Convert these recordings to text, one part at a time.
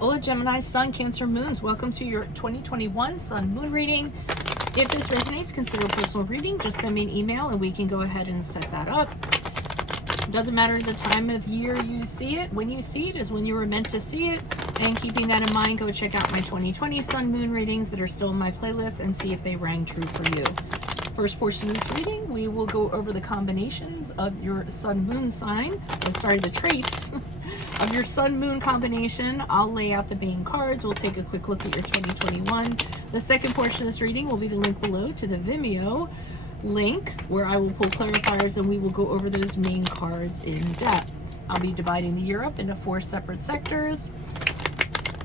Hola Gemini, Sun, Cancer, Moons. Welcome to your 2021 Sun Moon reading. If this resonates, consider a personal reading. Just send me an email and we can go ahead and set that up. It doesn't matter the time of year you see it. When you see it is when you were meant to see it. And keeping that in mind, go check out my 2020 Sun Moon readings that are still in my playlist and see if they rang true for you. First portion of this reading, we will go over the combinations of your Sun Moon sign. The traits of your Sun Moon combination. I'll lay out the main cards. We'll take a quick look at your 2021. The second portion of this reading will be the link below to the Vimeo link where I will pull clarifiers and we will go over those main cards in depth. I'll be dividing the year up into 4 separate sectors.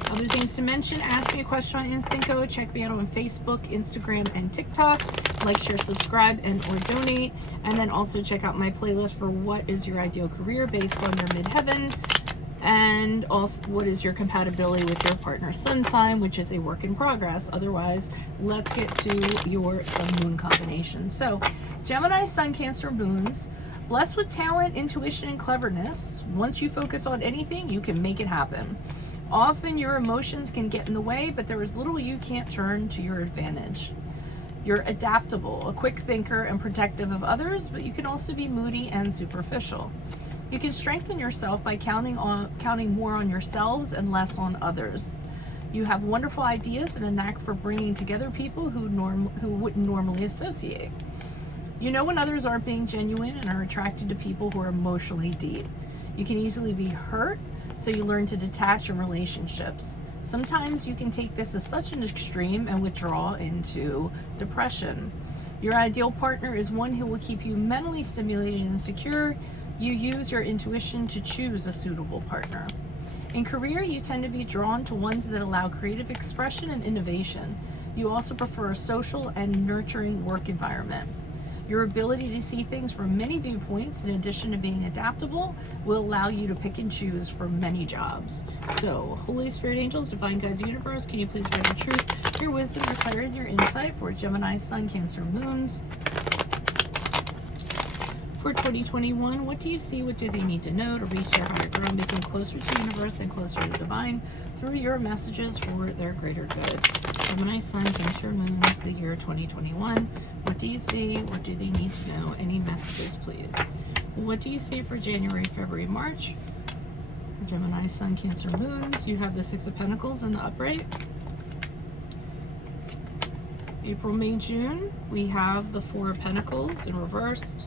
Other things to mention, ask me a question on Instant Go. Check me out on Facebook, Instagram, and TikTok. Like, share, subscribe, and or donate. And then also check out my playlist for what is your ideal career based on your midheaven. And also what is your compatibility with your partner's sun sign, which is a work in progress. Otherwise, let's get to your Sun Moon combination. So, Gemini, Sun, Cancer, Moons. Blessed with talent, intuition, and cleverness. Once you focus on anything, you can make it happen. Often your emotions can get in the way, but there is little you can't turn to your advantage. You're adaptable, a quick thinker, and protective of others, but you can also be moody and superficial. You can strengthen yourself by counting more on yourselves and less on others. You have wonderful ideas and a knack for bringing together people who wouldn't normally associate. You know when others aren't being genuine and are attracted to people who are emotionally deep. You can easily be hurt, so you learn to detach in relationships. Sometimes you can take this as such an extreme and withdraw into depression. Your ideal partner is one who will keep you mentally stimulated and secure. You use your intuition to choose a suitable partner. In career, you tend to be drawn to ones that allow creative expression and innovation. You also prefer a social and nurturing work environment. Your ability to see things from many viewpoints, in addition to being adaptable, will allow you to pick and choose for many jobs. So, Holy Spirit, angels, divine guides, universe, can you please write your truth, your wisdom, your clarity, your insight for Gemini, Sun, Cancer, Moons? For 2021, what do you see? What do they need to know to reach their higher ground, become closer to the universe and closer to the divine through your messages for their greater good? Gemini, Sun, Cancer, Moons, the year 2021. What do you see? What do they need to know? Any messages, please? What do you see for January, February, March? Gemini, Sun, Cancer, Moons. You have the Six of Pentacles in the upright. April, May, June. We have the Four of Pentacles in reversed.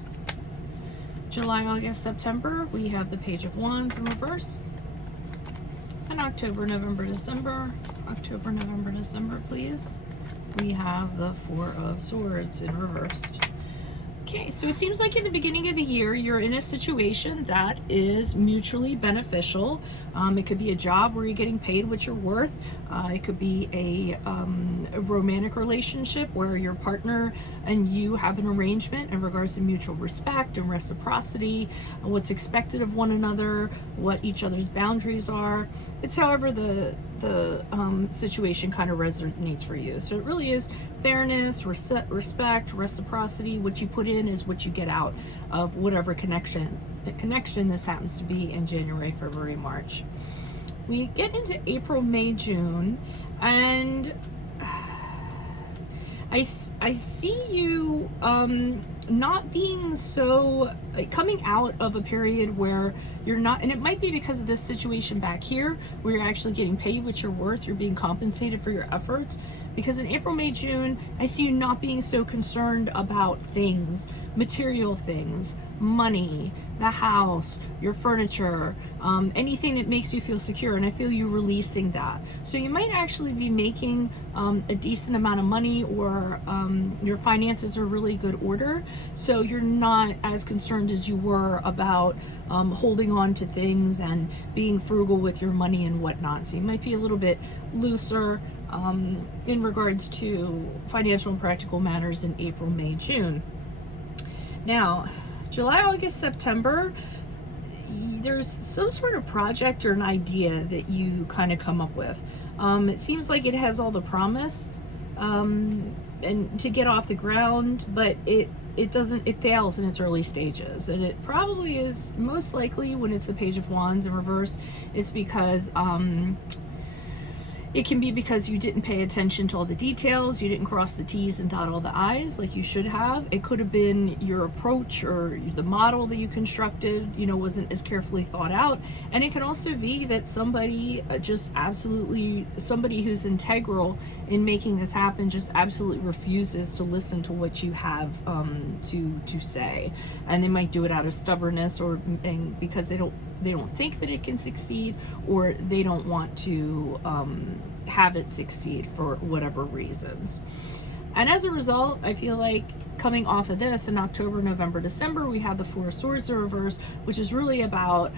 July, August, September, we have the Page of Wands in reverse. And October, November, December. October, November, December, please. We have the Four of Swords in reversed. Okay, so it seems like in the beginning of the year, you're in a situation that is mutually beneficial. It could be a job where you're getting paid what you're worth. It could be a romantic relationship where your partner and you have an arrangement in regards to mutual respect and reciprocity, what's expected of one another, what each other's boundaries are. It's however the situation kind of resonates for you. So it really is fairness, respect, reciprocity. What you put in is what you get out of whatever connection this happens to be in January, February, March. We get into April, May, June, and I see you not being so, coming out of a period where you're not, and it might be because of this situation back here where you're actually getting paid what you're worth, you're being compensated for your efforts. Because in April, May, June, I see you not being so concerned about things, material things, money, the house, your furniture, anything that makes you feel secure, and I feel you releasing that. So you might actually be making a decent amount of money, or your finances are really good order, so you're not as concerned as you were about holding on to things and being frugal with your money and whatnot. So you might be a little bit looser in regards to financial and practical matters in April, May, June. Now, July, August, September, there's some sort of project or an idea that you kind of come up with. It seems like it has all the promise and to get off the ground, but it fails in its early stages. And it probably is most likely when it's the Page of Wands in reverse, it's because It can be because you didn't pay attention to all the details, you didn't cross the T's and dot all the I's like you should have. It could have been your approach or the model that you constructed, you know, wasn't as carefully thought out. And it can also be that somebody just absolutely, somebody who's integral in making this happen just absolutely refuses to listen to what you have to say. And they might do it out of stubbornness, or because they don't think that it can succeed, or they don't want to have it succeed for whatever reasons. And as a result, I feel like coming off of this in October, November, December, we had the Four of Swords in reverse, which is really about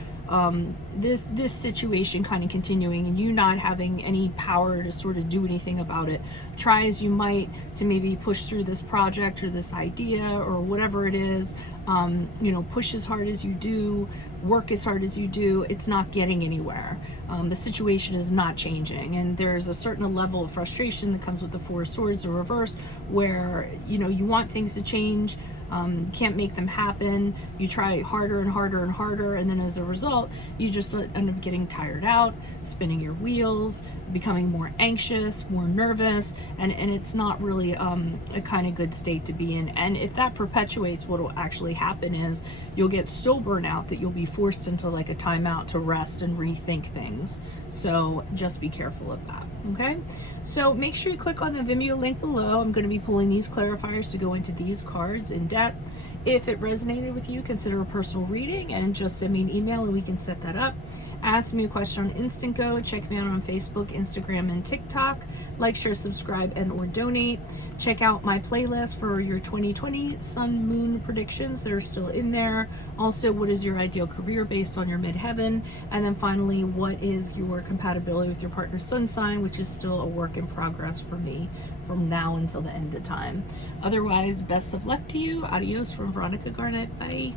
this situation kind of continuing and you not having any power to sort of do anything about it. Try as you might to maybe push through this project or this idea or whatever it is, you know, push as hard as you do, work as hard as you do, it's not getting anywhere. The situation is not changing, and there's a certain level of frustration that comes with the Four of Swords in reverse, where, you know, you want things to change, can't make them happen, you try harder and harder and harder, and then as a result you just end up getting tired out, spinning your wheels, becoming more anxious, more nervous, and it's not really a kind of good state to be in. And if that perpetuates, what will actually happen is you'll get so burnt out that you'll be forced into like a timeout to rest and rethink things. So just be careful of that. Okay, so make sure you click on the Vimeo link below. I'm going to be pulling these clarifiers to go into these cards in depth. If it resonated with you, consider a personal reading and just send me an email and we can set that up. Ask me a question on Instant Go. Check me out on Facebook, Instagram, and TikTok. Like, share, subscribe, and or donate. Check out my playlist for your 2020 Sun Moon predictions that are still in there. Also, what is your ideal career based on your midheaven? And then finally, what is your compatibility with your partner's sun sign, which is still a work in progress for me from now until the end of time. Otherwise, best of luck to you. Adios from Veronica Garnett. Bye.